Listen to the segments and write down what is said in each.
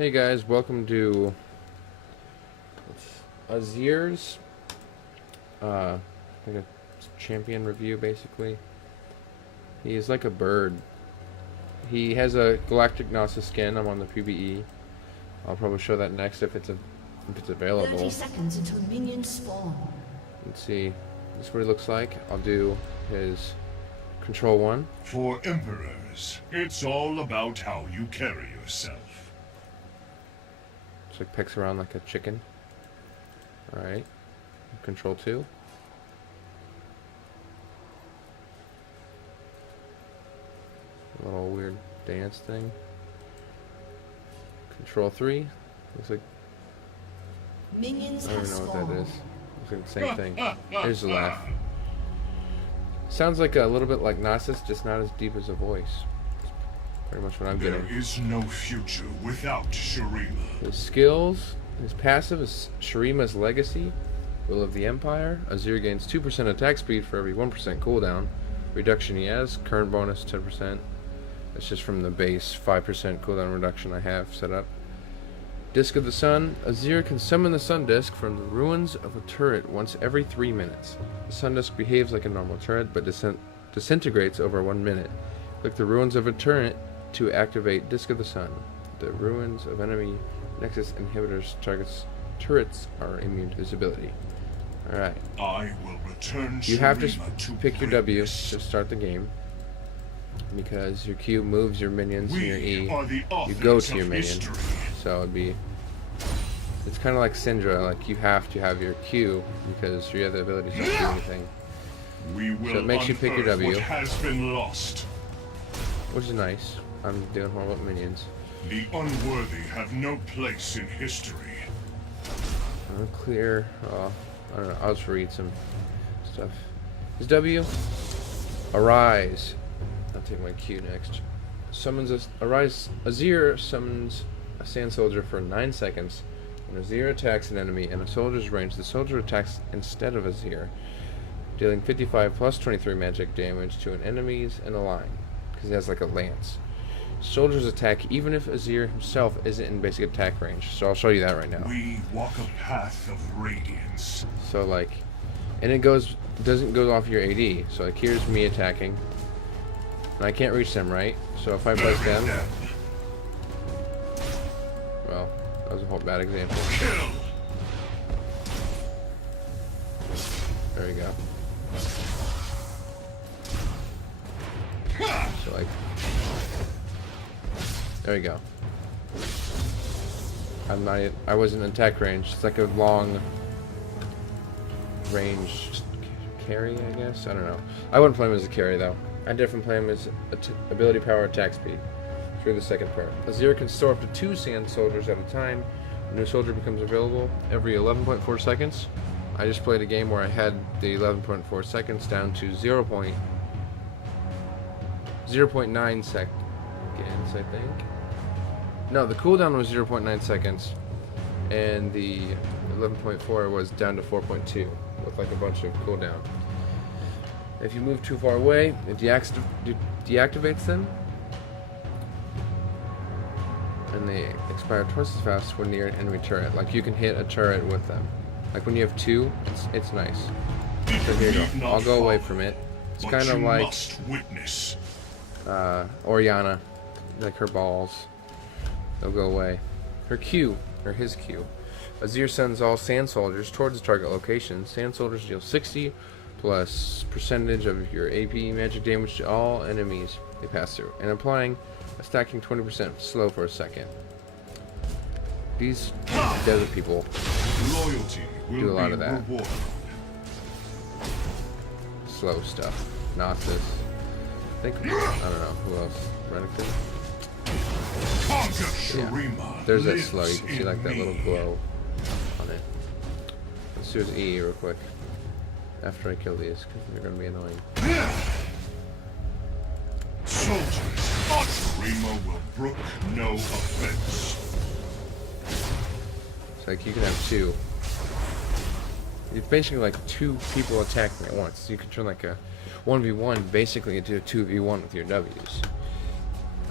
Hey guys, welcome to Azir's like a champion review basically. He's like a bird. He has a Galactic Gnosis skin. I'm on the PBE. I'll probably show that next if it's available. 30 seconds until minions spawn. Let's see. This is what he looks like. I'll do his control 1. For emperors, it's all about how you carry yourself. Just like pecks around like a chicken. Alright. Control 2. A little weird dance thing. Control 3. Looks like Minions I don't have even know what that spawned. is. Looks like the same thing. There's the laugh. Sounds like a little bit like Gnosis, just not as deep as a voice. That's pretty much what I'm getting. There is no future without Shurima. His skills, his passive is Shurima's Legacy, Will of the Empire. Azir gains 2% attack speed for every 1% cooldown. Reduction he has, current bonus 10%. That's just from the base 5% cooldown reduction I have set up. Disc of the Sun. Azir can summon the Sun Disc from the ruins of a turret once every 3 minutes. The Sun Disc behaves like a normal turret, but disintegrates over 1 minute. Click the ruins of a turret to activate Disc of the Sun. The ruins of enemy Nexus inhibitors turrets are immune to this ability. Alright. I will return You have to Shurima to pick your W greatness. to start the game. Because your Q moves your minions and your E. We are the You go authors to your of minion. history. So it'd be... It's kind of like Syndra, like you have to have your Q because you have the ability to not do anything. We will So it makes you pick your unearth W. what has been lost. Which is nice. I'm doing horrible at minions. The unworthy have no place in history. I'm clear. I don't know. I'll just read some stuff. His W. Arise. I'll take my Q next. Summons us. Arise. Azir summons a sand soldier for 9 seconds. When Azir attacks an enemy in a soldier's range, the soldier attacks instead of Azir, dealing 55 plus 23 magic damage to an enemy's in a line, because he has like a lance. Soldiers attack even if Azir himself isn't in basic attack range, so I'll show you that right now. We walk a path of radiance. So like, and it doesn't go off your AD. So like here's me attacking, and I can't reach them, right? So if I press them, well, that was a whole bad example. Kill. There we go. So like, there we go. I wasn't in attack range. It's like a long range carry, I guess. I don't know. I wouldn't play him as a carry though. I definitely play him as ability power attack speed through the second part. Azir can store up to 2 sand soldiers at a time. A new soldier becomes available every 11.4 seconds. I just played a game where I had the 11.4 seconds down to 0.9 seconds, I think. No, the cooldown was 0.9 seconds, and the 11.4 was down to 4.2 with like a bunch of cooldown. If you move too far away, it deactivates them, and they expire twice as fast when near an enemy turret. Like you can hit a turret with them. Like when you have 2, it's nice. So here you go. I'll go away from it. It's kind of like witness. Oriana, like her balls. They'll go away. Her Q, or his Q. Azir sends all sand soldiers towards the target location. Sand soldiers deal 60 plus percentage of your AP magic damage to all enemies they pass through, and applying a stacking 20% slow for a second. These desert people Loyalty will do a lot be of that. rewarded. Slow stuff. Gnosis. I don't know who else. Renekton. Conquer Yeah. Shurima. There's that lives slow. You can see in like that little me. glow on it. Let's do his E real quick. After I kill these, because they're going to be annoying. Soldiers, Shurima will brook no offense. It's like you can have 2. It's basically like 2 people attacking at once. So you can turn like a 1v1 basically into a 2v1 with your W's.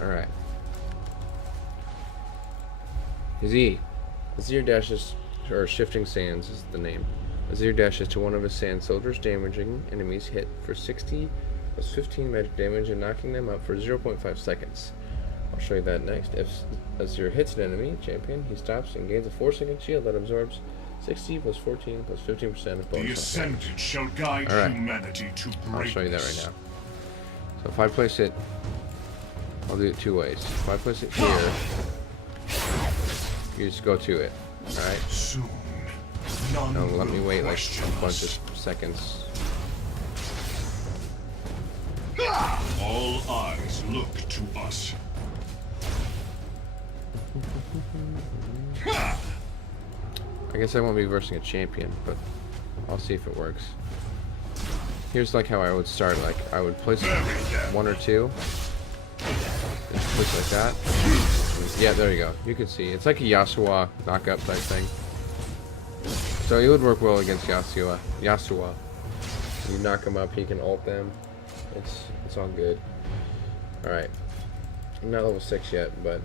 Alright. His E. Azir dashes, or Shifting Sands is the name. Azir dashes to one of his sand soldiers, damaging enemies hit for 60 plus 15 magic damage and knocking them up for 0.5 seconds. I'll show you that next. If Azir hits an enemy champion, he stops and gains a 4-second shield that absorbs 60 plus 14 plus 15% of bonus. The Ascended shall guide humanity to greatness. I'll show you that right now. So if I place it, I'll do it two ways. If I place it here, you just go to it. Alright? Soon, none Now let me will wait like question a bunch us. of seconds. All eyes look to us. I guess I won't be versing a champion, but I'll see if it works. Here's like how I would start. Like I would place one or two. Just place it like that. Yeah, there you go. You can see. It's like a Yasuo knockup type thing. So it would work well against Yasuo. You knock him up, he can ult them. It's all good. Alright. I'm not level 6 yet, but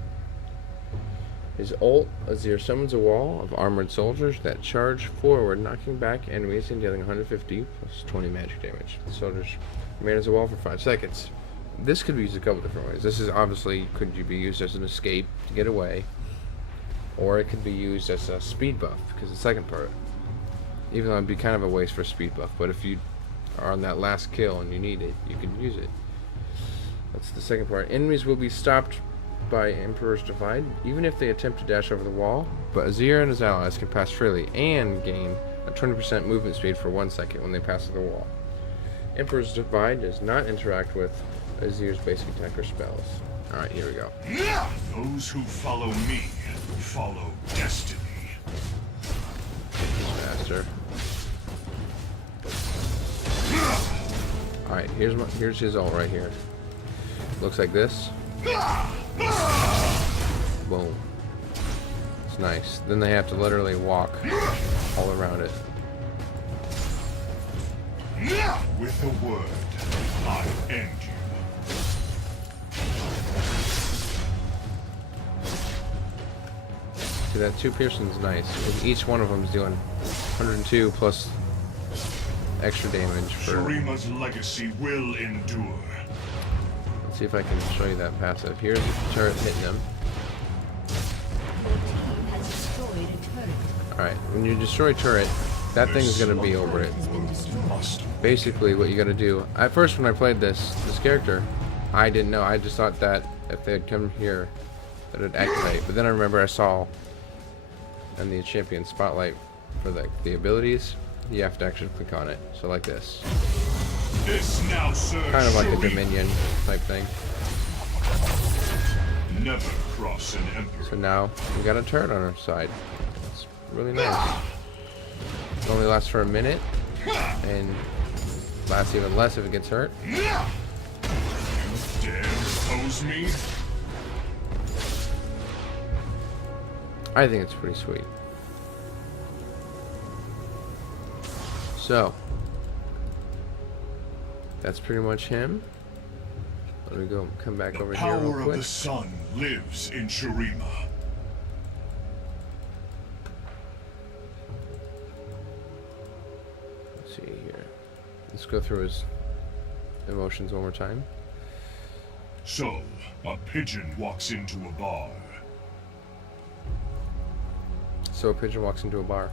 his ult, Azir summons a wall of armored soldiers that charge forward, knocking back enemies and dealing 150 plus 20 magic damage. The soldiers remain as a wall for 5 seconds. This could be used a couple different ways. This is obviously could be used as an escape to get away, or it could be used as a speed buff, because the second part, even though it'd be kind of a waste for a speed buff, but if you are on that last kill and you need it, you can use it. That's the second part. Enemies will be stopped by Emperor's Divide, even if they attempt to dash over the wall, but Azir and his allies can pass freely and gain a 20% movement speed for 1 second when they pass the wall. Emperor's Divide does not interact with Azir's basic attack or spells. Alright, here we go. Those who follow me follow destiny. Faster. Alright, here's his ult right here. Looks like this. Boom. It's nice. Then they have to literally walk all around it. With a word, I end you. See, that 2 piercing's nice. And each one of them is doing 102 plus extra damage for... Shurima's legacy will endure. Let's see if I can show you that passive. Here's the turret hitting him. Your team has destroyed a turret. Alright, when you destroy turret, that thing's gonna be over it. Has been destroyed. Basically, what you gotta do... At first, when I played this character, I didn't know. I just thought that if they had come here, that it'd activate. But then I remember I saw in the champion spotlight for the abilities, you have to actually click on it. So like this. This now serves Kind of like a Shurima. Dominion type thing. Never cross an emperor. So now we got a turret on our side. It's really nice. It only lasts for a minute, and lasts even less if it gets hurt. You dare oppose me? I think it's pretty sweet. So that's pretty much him. Let me come back over here real Power of quick. the sun lives in Shurima. Let's see here. Let's go through his emotions one more time. So, a pigeon walks into a bar. So a pigeon walks into a bar.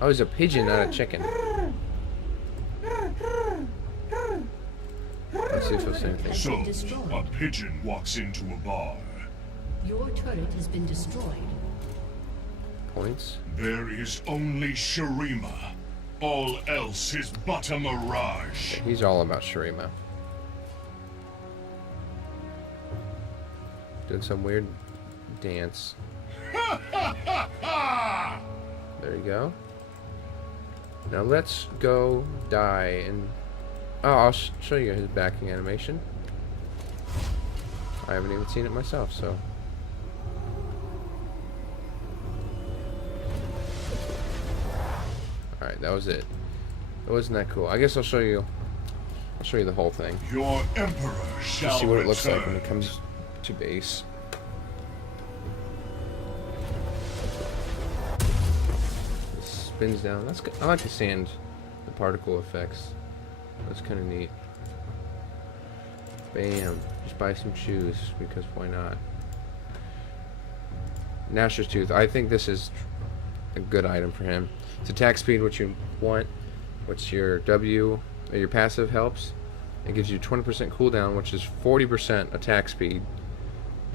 Oh, he's a pigeon, not a chicken. Let's see if he'll say anything. So, Destroyed. a pigeon walks into a bar. Your turret has been destroyed. Points. There is only Shurima. All else is but a mirage. He's all about Shurima. Doing some weird dance. There you go. Now let's go die and... Oh, I'll show you his backing animation. I haven't even seen it myself, so... Alright, that was it. It wasn't that cool. I guess I'll show you the whole thing. Your emperor shall See what it looks like when it return. comes to base. It spins down. That's good. I like the sand, the particle effects. That's kind of neat. Bam. Just buy some shoes because why not? Gnasher's Tooth. I think this is a good item for him. It's attack speed, what you want. What's your W or your passive helps. It gives you 20% cooldown, which is 40% attack speed.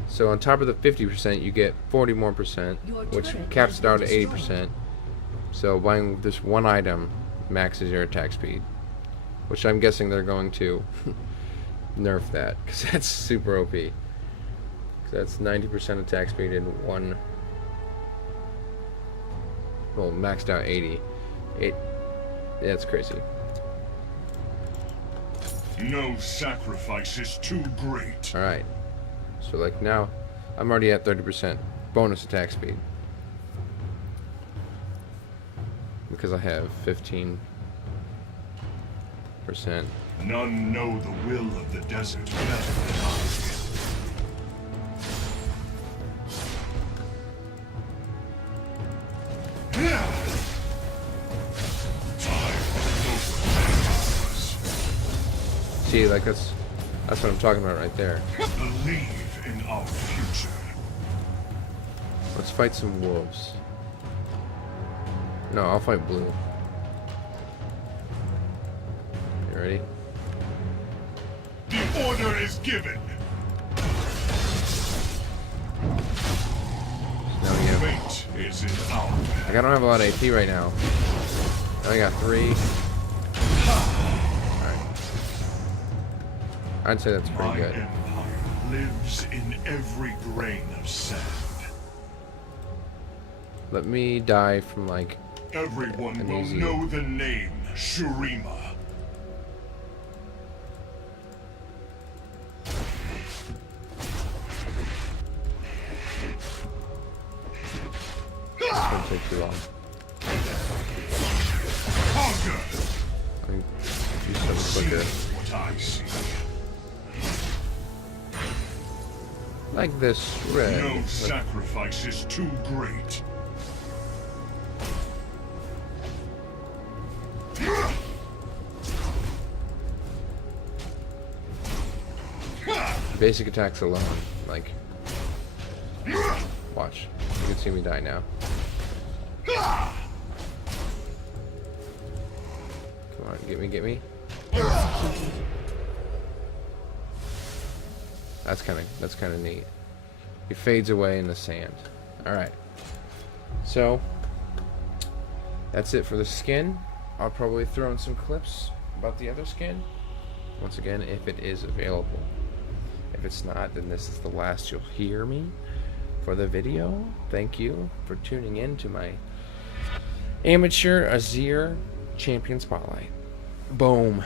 So on top of the 50%, you get 40 more percent, which caps it out at 80%. So buying this one item maxes your attack speed, which I'm guessing they're going to nerf that because that's super OP. That's 90% attack speed in one. Well, maxed out 80. That's crazy. No sacrifice is too great. Alright. So like now, I'm already at 30% bonus attack speed. Because I have 15%. None know the will of the desert better than I. See, like that's what I'm talking about right there. Believe in our future. Let's fight some wolves. No, I'll fight blue. You ready? The order is given. Now we have. Fate is in our hands. Like I don't have a lot of AP right now. I only got 3. I'd say that's pretty good. My empire lives in every grain of sand. Let me die from like Everyone an will easy. know the name Shurima. This won't take too long. Conquer. I can do something quicker. What I see. Like this red. No sacrifice is too great. Basic attacks alone. Like, watch. You can see me die now. Come on, get me. That's kind of neat. He fades away in the sand. All right. So that's it for the skin. I'll probably throw in some clips about the other skin. Once again, if it is available. If it's not, then this is the last you'll hear me for the video. Thank you for tuning in to my amateur Azir champion spotlight. Boom.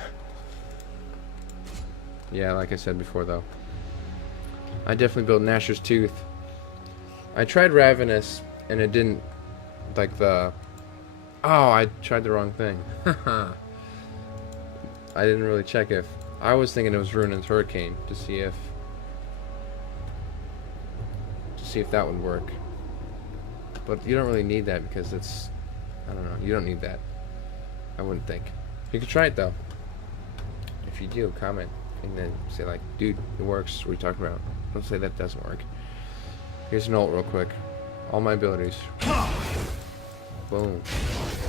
Yeah, like I said before though, I definitely built Gnasher's Tooth. I tried Ravenous and it didn't, like the, oh, I tried the wrong thing. I didn't really check if, I was thinking it was Ruinous Hurricane to see if that would work. But you don't really need that because it's, I don't know, you don't need that. I wouldn't think. You could try it though. If you do, comment and then say like, dude, it works. What are you talking about? Don't say that doesn't work. Here's an ult real quick. All my abilities. Boom.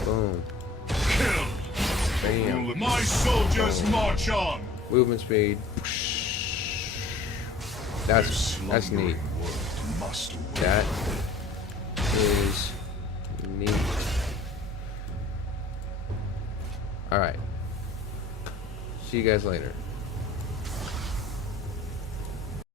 Boom. Kill. Bam. My soldiers march on. Movement speed. That's neat. That is neat. Alright. See you guys later.